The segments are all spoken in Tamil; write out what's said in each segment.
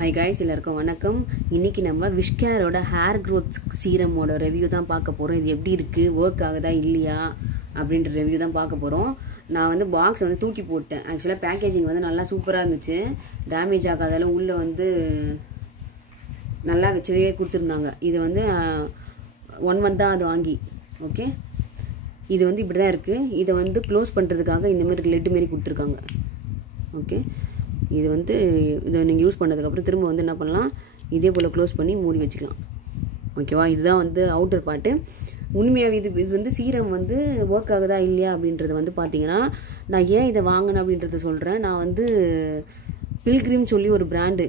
ஹாய் காய்ஸ், எல்லாருக்கும் வணக்கம். இன்றைக்கி நம்ம விஷ்கேரோட ஹேர் க்ரோத் சீரமோட ரிவ்யூ தான் பார்க்க போகிறோம். இது எப்படி இருக்குது, ஒர்க் ஆகுதா இல்லையா அப்படின்ற ரிவ்யூ தான் பார்க்க போகிறோம். நான் வந்து பாக்ஸ் வந்து தூக்கி போட்டேன். ஆக்சுவலாக பேக்கேஜிங் வந்து நல்லா சூப்பராக இருந்துச்சு. டேமேஜ் ஆகாதாலும் உள்ளே வந்து நல்லா வச்சதே கொடுத்துருந்தாங்க. இது வந்து 1 month தான் அது வாங்கி. ஓகே, இது வந்து இப்படி தான் இருக்குது. இதை வந்து க்ளோஸ் பண்ணுறதுக்காக இந்தமாரி லெட்டு மாரி கொடுத்துருக்காங்க. ஓகே, இது வந்து இதை நீங்கள் யூஸ் பண்ணதுக்கப்புறம் திரும்ப வந்து என்ன பண்ணலாம், இதே போல் க்ளோஸ் பண்ணி மூடி வச்சுக்கலாம். ஓகேவா, இதுதான் வந்து அவுட்டர் பார்ட்டு. உண்மையாக இது வந்து சீரம் வந்து ஒர்க் ஆகுதா இல்லையா அப்படின்றது வந்து பார்த்தீங்கன்னா, நான் ஏன் இதை வாங்கினேன் அப்படின்றத சொல்கிறேன். நான் வந்து பில்கிரிம் சொல்லி ஒரு பிராண்டு,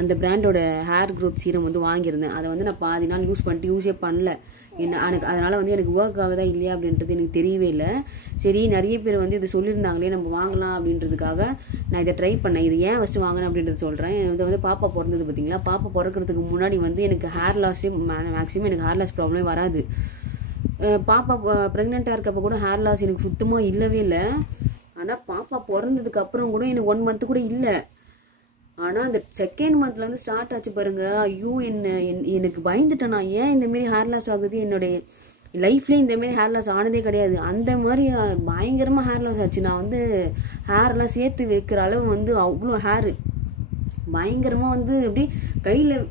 அந்த பிராண்டோட ஹேர் க்ரோத் சீரம் வந்து வாங்கியிருந்தேன். அதை வந்து நான் பாதி நாள் யூஸ் பண்ணிட்டு யூஸே பண்ணல. அதனால் வந்து எனக்கு ஒர்க் ஆகுதா இல்லையா அப்படின்றது எனக்கு தெரியவே இல்லை. சரி, நிறைய பேர் வந்து இது சொல்லியிருந்தாங்களே நம்ம வாங்கலாம் அப்படின்றதுக்காக நான் இதை ட்ரை பண்ணேன். இது ஏன் ஃபஸ்ட்டு வாங்கினேன் அப்படின்றது சொல்கிறேன். இது வந்து பாப்பா பிறந்தது பார்த்தீங்களா, பாப்பா பிறக்கிறதுக்கு முன்னாடி வந்து எனக்கு ஹேர் லாஸே மேக்ஸிமம் எனக்கு ஹேர் லாஸ் ப்ராப்ளமே வராது. பாப்பா ப்ரெக்னெண்ட்டாக இருக்கப்போ கூட ஹேர் லாஸ் எனக்கு சுத்தமாக இல்லவே இல்லை. ஆனால் பாப்பா பிறந்ததுக்கு அப்புறம் கூட எனக்கு 1 month கூட இல்லை. ஆனால் அந்த 2nd monthல வந்து ஸ்டார்ட் ஆச்சு பாருங்க. ஐயோ, எனக்கு பயந்துட்டேன். நான் ஏன் இந்தமாரி ஹேர் லாஸ் ஆகுது, என்னுடைய லைஃப்லேயே இந்தமாரி ஹேர் லாஸ் ஆனதே கிடையாது. அந்த மாதிரி பயங்கரமாக ஹேர் லாஸ் ஆச்சு. நான் வந்து ஹேர்லாம் சேர்த்து வைக்கிற அளவு வந்து அவ்வளோ ஹேரு பயங்கரமாக வந்து அப்படியே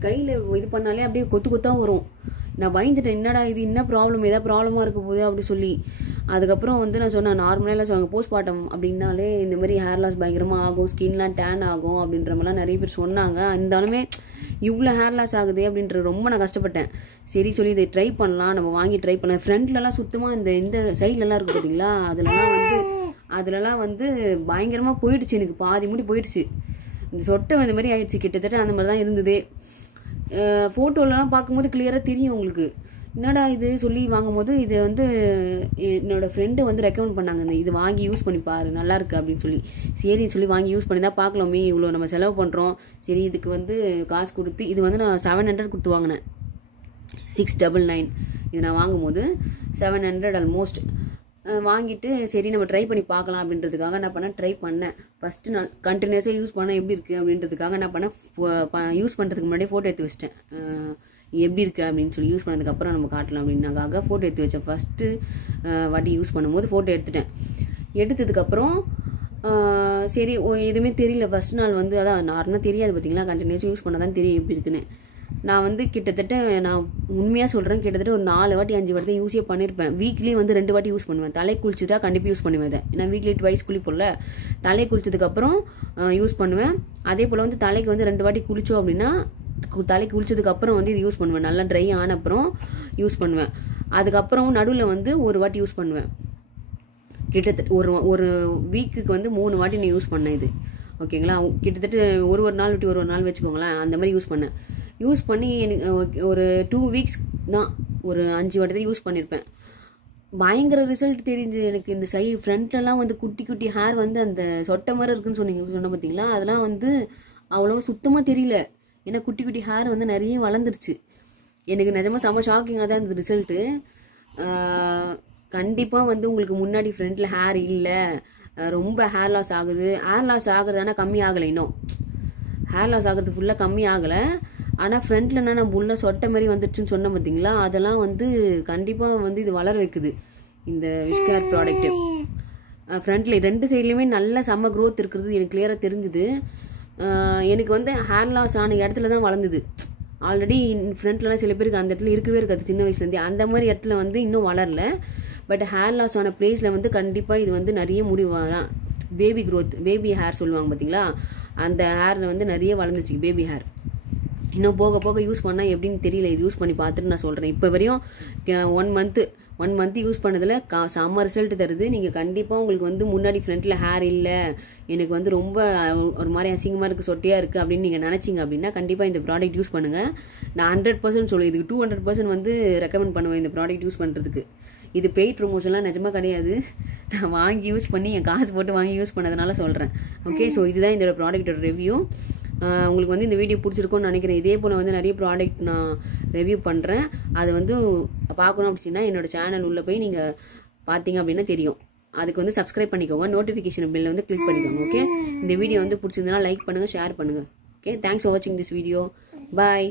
கையில் இது பண்ணாலே அப்படியே கொத்து கொத்தாக வரும். நான் பயந்துட்டேன், என்னடா இது, என்ன ப்ராப்ளம், ஏதாவது ப்ராப்ளமாக இருக்க போகுது அப்படி சொல்லி. அதுக்கப்புறம் வந்து நான் சொன்னேன், நார்மலாக சொன்னாங்க போஸ்ட்மார்ட்டம் அப்படின்னாலே இந்த மாதிரி ஹேர் லாஸ் பயங்கரமாக ஆகும், ஸ்கின்லாம் டேன் ஆகும் அப்படின்ற மாதிரிலாம் நிறைய பேர் சொன்னாங்க. இருந்தாலுமே இவ்வளோ ஹேர் லாஸ் ஆகுது அப்படின்ற ரொம்ப நான் கஷ்டப்பட்டேன். சரி சொல்லி இதை ட்ரை பண்ணலாம், நம்ம வாங்கி ட்ரை பண்ணலாம். ஃப்ரண்ட்லலாம் சுத்தமாக இந்த சைட்லலாம் இருக்குது பார்த்தீங்களா, அதுலலாம் வந்து பயங்கரமாக போயிடுச்சு. எனக்கு பாதி முடி போயிடுச்சு. இந்த சொட்டை இந்த மாதிரி ஆயிடுச்சு. கிட்டத்தட்ட அந்த மாதிரி தான் இருந்தது. ஃபோட்டோலலாம் பார்க்கும்போது கிளியராக தெரியும் உங்களுக்கு. என்னடா இது சொல்லி வாங்கும்போது, இது வந்து என்னோடய ஃப்ரெண்டு வந்து ரெக்கமெண்ட் பண்ணாங்க, இது வாங்கி யூஸ் பண்ணி பாரு, நல்லா இருக்கு அப்படின்னு சொல்லி. சரின்னு சொல்லி வாங்கி யூஸ் பண்ணி தான் பார்க்கலாமே, இவ்வளோ நம்ம செலவு பண்ணுறோம். சரி, இதுக்கு வந்து காசு கொடுத்து, இது வந்து நான் 700 கொடுத்து வாங்கினேன். 699 இது நான் வாங்கும்போது 700 ஆல்மோஸ்ட் வாங்கிட்டு, சரி நம்ம ட்ரை பண்ணி பார்க்கலாம் அப்படின்றதுக்காக என்ன பண்ணேன், ட்ரை பண்ணேன். ஃபஸ்ட்டு நான் கண்டினியூஸாக யூஸ் பண்ணேன், எப்படி இருக்குது அப்படின்றதுக்காக என்ன பண்ணேன், யூஸ் பண்ணுறதுக்கு முன்னாடியே ஃபோட்டோ எடுத்து வச்சிட்டேன். எப்படி இருக்குது அப்படின்னு சொல்லி யூஸ் பண்ணதுக்கப்புறம் நம்ம காட்டலாம் அப்படின்னாக்காக ஃபோட்டோ எடுத்து வச்சேன். ஃபஸ்ட்டு வாட்டி யூஸ் பண்ணும்போது ஃபோட்டோ எடுத்ததுக்கப்புறம் சரி, எதுவுமே தெரியல. ஃபஸ்ட் நாள் வந்து அதான் நார்மலாக தெரியாது பார்த்தீங்களா, கண்டினியூஸாக யூஸ் பண்ண தான் தெரியும் எப்படி இருக்குன்னு. நான் வந்து கிட்டத்தட்ட, நான் உண்மையாக சொல்கிறேன், கிட்டத்தட்ட ஒரு 4 வாட்டி 5 வாட்டி தான் யூஸே பண்ணியிருப்பேன். வீக்லி வந்து 2 வாட்டி யூஸ் பண்ணுவேன். தலை குளிச்சுட்டா கண்டிப்பாக யூஸ் பண்ணுவேன் இதை. ஏன்னா வீக்லி 2 குளிப்போம்ல, தலை குளிச்சதுக்கப்புறம் யூஸ் பண்ணுவேன். அதே போல் வந்து தலைக்கு வந்து 2 வாட்டி குளித்தோம் அப்படின்னா, தலைக்கு குளிச்சதுக்கப்புறம் வந்து இது யூஸ் பண்ணுவேன். நல்லா ட்ரை ஆன அப்புறம் யூஸ் பண்ணுவேன். அதுக்கப்புறம் நடுவில் வந்து 1 வாட்டி யூஸ் பண்ணுவேன். கிட்டத்தட்ட ஒரு வீக்குக்கு வந்து 3 வாட்டி நான் யூஸ் பண்ணேன் இது. ஓகேங்களா, கிட்டத்தட்ட ஒரு நாள் விட்டு ஒரு நாள் வச்சுக்கோங்களேன், அந்த மாதிரி யூஸ் பண்ணி எனக்கு ஒரு 2 weeks தான், ஒரு 5 வாட்டி தான் யூஸ் பண்ணியிருப்பேன். பயங்கர ரிசல்ட் தெரிஞ்சு எனக்கு. இந்த ஃப்ரண்ட்லலாம் வந்து குட்டி குட்டி ஹேர் வந்து அந்த சொட்டை மாதிரி இருக்குன்னு சொன்ன பார்த்தீங்களா, அதெல்லாம் வந்து அவ்வளோ சுத்தமாக தெரியல. ஏன்னா குட்டி குட்டி ஹேர் வந்து நிறைய வளர்ந்துருச்சு. எனக்கு நிஜமாக செம்ம ஷாக்கிங்காக தான் இந்த ரிசல்ட்டு. கண்டிப்பாக வந்து உங்களுக்கு முன்னாடி ஃப்ரண்ட்டில் ஹேர் இல்லை, ரொம்ப ஹேர் லாஸ் ஆகுது. ஹேர் லாஸ் ஆகுறது ஆனால் கம்மி ஆகலை, இன்னும் ஹேர் லாஸ் ஆகுறது ஃபுல்லாக கம்மி ஆகலை. ஆனால் ஃப்ரண்ட்லனா நம்ம உள்ள சொட்டை மாதிரி வந்துடுச்சுன்னு சொன்ன பார்த்தீங்களா, அதெல்லாம் வந்து கண்டிப்பாக வந்து இது வளர வைக்குது இந்த விஷ்கேர் ப்ராடக்ட்டு. ஃப்ரண்ட்டில் 2 சைட்லேயுமே நல்ல செம்ம க்ரோத் இருக்கிறது எனக்கு கிளியராக தெரிஞ்சுது. எனக்கு வந்து ஹேர் லாஸ் ஆன இடத்துல தான் வளர்ந்துது. ஆல்ரெடி ஃப்ரண்ட்லலாம் சில பேருக்கு அந்த இடத்துல இருக்கவே இருக்காது சின்ன வயசுலேருந்தே. அந்த மாதிரி இடத்துல வந்து இன்னும் வளரல. பட் ஹேர் லாஸ் ஆன பிளேஸில் வந்து கண்டிப்பாக இது வந்து நிறைய முடிவாக தான் பேபி ஹேர் சொல்லுவாங்க பார்த்தீங்களா, அந்த ஹேரில் வந்து நிறைய வளர்ந்துச்சு பேபி ஹேர். இன்னும் போக போக யூஸ் பண்ணால் எப்படின்னு தெரியல. இது யூஸ் பண்ணி பார்த்துட்டு நான் சொல்கிறேன். இப்போ வரையும் 1 month யூஸ் பண்ணதில் செம்ம ரிசல்ட் தருது. நீங்கள் கண்டிப்பாக உங்களுக்கு வந்து முன்னாடி ஃப்ரண்ட்டில் ஹேர் இல்லை, எனக்கு வந்து ரொம்ப ஒரு மாதிரி அசிங்கமாக இருக்குது, சொட்டையாக இருக்குது அப்படின்னு நீங்கள் நினச்சிங்க அப்படின்னா கண்டிப்பாக இந்த ப்ராடக்ட் யூஸ் பண்ணுங்கள். நான் 100% சொல்லுவேன், இதுக்கு 200% வந்து ரெக்கமெண்ட் பண்ணுவேன் இந்த ப்ராடக்ட் யூஸ் பண்ணுறதுக்கு. இது பெய்ட் ப்ரொமோஷன்லாம் நிஜமாக கிடையாது. நான் வாங்கி யூஸ் பண்ணி என் காசு போட்டு வாங்கி யூஸ் பண்ணதுனால சொல்கிறேன். ஓகே, ஸோ இதுதான் இதோட ப்ராடக்ட்டோட ரிவ்யூ. உங்களுக்கு வந்து இந்த வீடியோ பிடிச்சிருக்கும்னு நினைக்கிறேன். இதே போல் வந்து நிறைய ப்ராடக்ட் நான் ரிவ்யூ பண்ணுறேன். அதை வந்து பார்க்கணும் அப்படின்னா என்னோடய சேனல் உள்ளே போய் நீங்கள் பார்த்தீங்க அப்படின்னா தெரியும். அதுக்கு வந்து சப்ஸ்கிரைப் பண்ணிக்கோங்க, நோட்டிஃபிகேஷன் பெல்ல வந்து கிளிக் பண்ணிக்கோங்க. ஓகே, இந்த வீடியோ வந்து பிடிச்சிருந்தனா லைக் பண்ணுங்கள், ஷேர் பண்ணுங்கள். ஓகே, தேங்க்ஸ் ஃபார் வாட்சிங் திஸ் வீடியோ. பாய்.